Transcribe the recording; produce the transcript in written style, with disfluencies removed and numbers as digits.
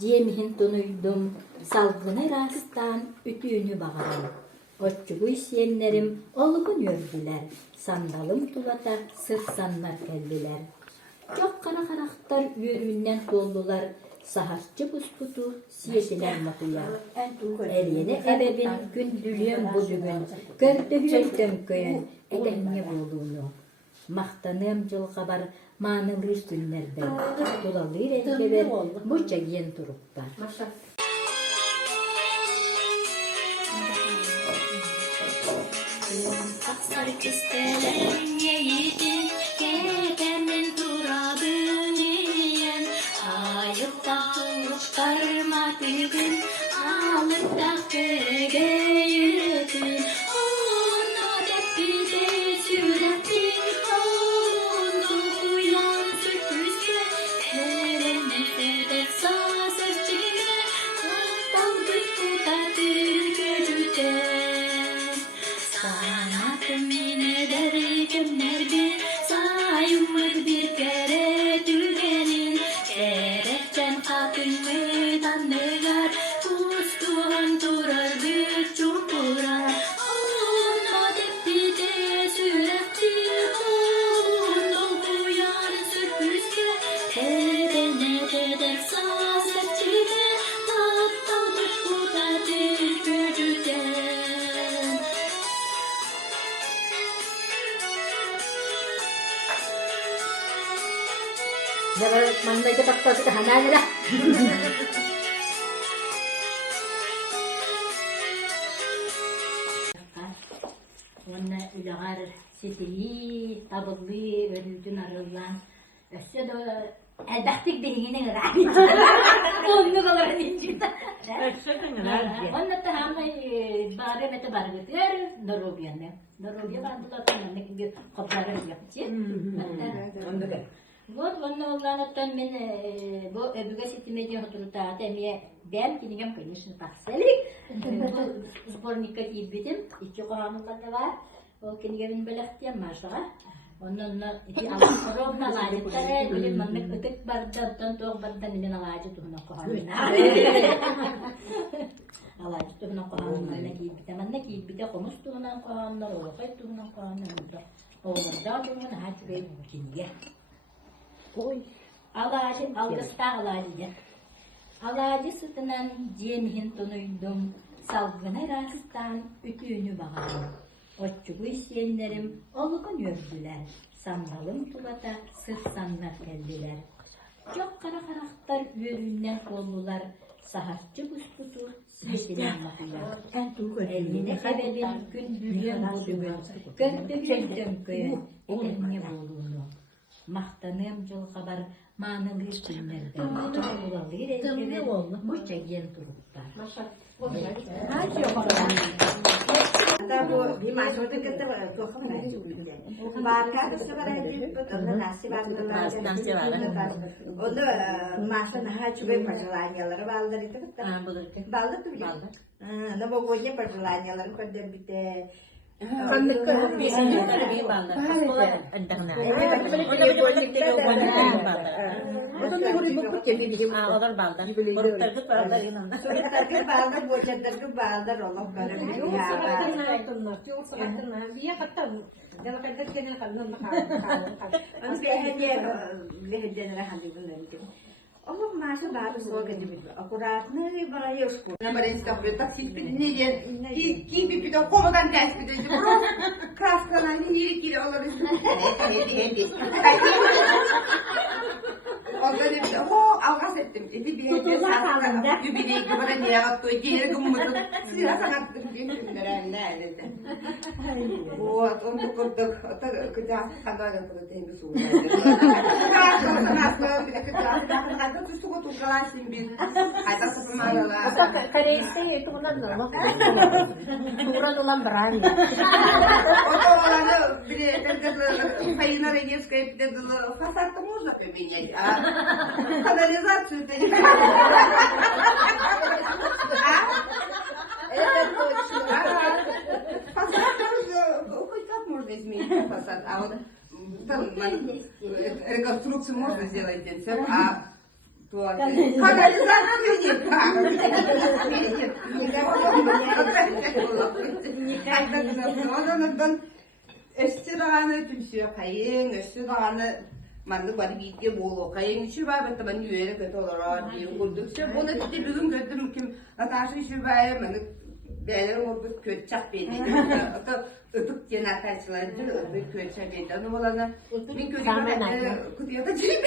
Cemihin tonuydum, salgını rastan ütüğünü bağırım. Otçugu isyenlerim olgun ördüler, sandalım tulata sırsanlar geldiler. Çok kara karakter yürüğünden doldular, sahatçı buskutu siyetiler matuya. Eliyene ebebin gündülüğüm bugün, gördüğüm dönköyün edenye olduğunu. Mahtanım cılgabar manılır günlerden, dolalır elbeber bu çegiyen duruplar. Aksar kistelerin yeğidin, gedemin durabın yiyen, ayıpta kılıçlarıma düğün, alıkta kege yürüdün, onu depi de sürekli, onu uyan sürpüzle, elene sebep sazırcıyla, daldık bu tadır gölüden. Sanatım yine deri günlerdi, sayımlık bir kere tügenin, gerekçen kadınlı tanrılar, ustuğun durar bir çukura, onu depi de sürekli, onu uyan sürpüzle, edene dedek sazırcıyla, daldık bu tadır gölüden. Jangan mana kita tak tahanan lah. Wana ilagar sitili tabagli öldün arılan. Aşağıda edaktik dehine ngerani. Onu kadar dinci. Aşağıda ngerani. Wana tahamay bare mete bare beter Nairobian ne. Nairobi bandılar tanıdık bir kapları yapıyor. Onda вот ванна олганаттан мен бу эбүгө ситимеде отурутаата эмие бэм кинигем конечно такселик сборникка кийбитим икки корамылар да бар ол кинигемин белехтием машага оннон ити ровна лаажеттаре билим маннык ытык бардартан тоог бардан мен алаажы туһуна корамына алаажы туһуна корамына манна кийбите комус туһунан корамнар олокай туһунан корамнар олорда туһуна хачбей киниге Alacı, algısta alacı. Alacı sütünen cemihin tonuydum, salgını rastan ütüğünü bağırım. Otçugu isyenlerim olgun ördüler, sandalım tulata sırsanlar geldiler. Çok kara karakter yürüğünden oldular, sahatçı buskutu siyetiler matuya. Eline ebebin gündülüğüm bugün, gördüğüm dönköyün edenye olduğunu. Mahtanım cılgabar manılır günlerden, dolalır elbeber bu çegiyen duruplar. Ada bu bir maçta kita tuh kan Bakar sebenarnya itu nasi bakar nasi bakar. Onu maçta nah coba perjalananları baldır itu kan. Baldır tuh ya. Nah pokoknya perjalananları pada bite. Kandık kan biasanya ada di baldır. Sekolah endang nah. Orada bir tiga baldır. Betul nih gurih bukit jadi bikin. Orada baldır. Baru terkut baldır ini. Terkut baldır, bocor terkut baldır Allah barang. Yok sekarang nah, yok sekarang nah. Dia kata, kalau kata kena kalau nak. Anu kayaknya lehejan lah handi bener gitu. Allah maaşı bağlı soğuk edip akkuratını bana yok bu. На Маринском таксист не кипи пита комодан дес пита краскана не кире олар. Ondan işte o algas ettim. Bir hediye sattım. Bir bana niye yaptı? Geri gümüldü. Sıra sanattım. Ne? Onu kurduk. Kıda kadar kurduk. Hem su. Sanatlı su tutuklansın bir. Hayta sıfırmalılar. Kareyse itu bundan da Allah. Turan olan berani. O da olanı bir payına rengiz kayıp dedi. Fasatta можно поменять, а канализацию ты не Это точно. Фасад можно, хоть как можно изменить фасад, а вот там реконструкцию можно сделать, а канализацию никак. Эстираны түмсү кайын, эстираны манды бар бийге болу, кайын шүбайбатта мен үйөрө көтө олорор, дийин курдукчу. Буну тити бүгүн көттүм ким Наташа шүбайы мен бәлер ордут көт чак бейди. Ото ытык кен атачылар жүр, ытык көт чак бейди. Аны боланы мен көтүп кутуяда жүрүп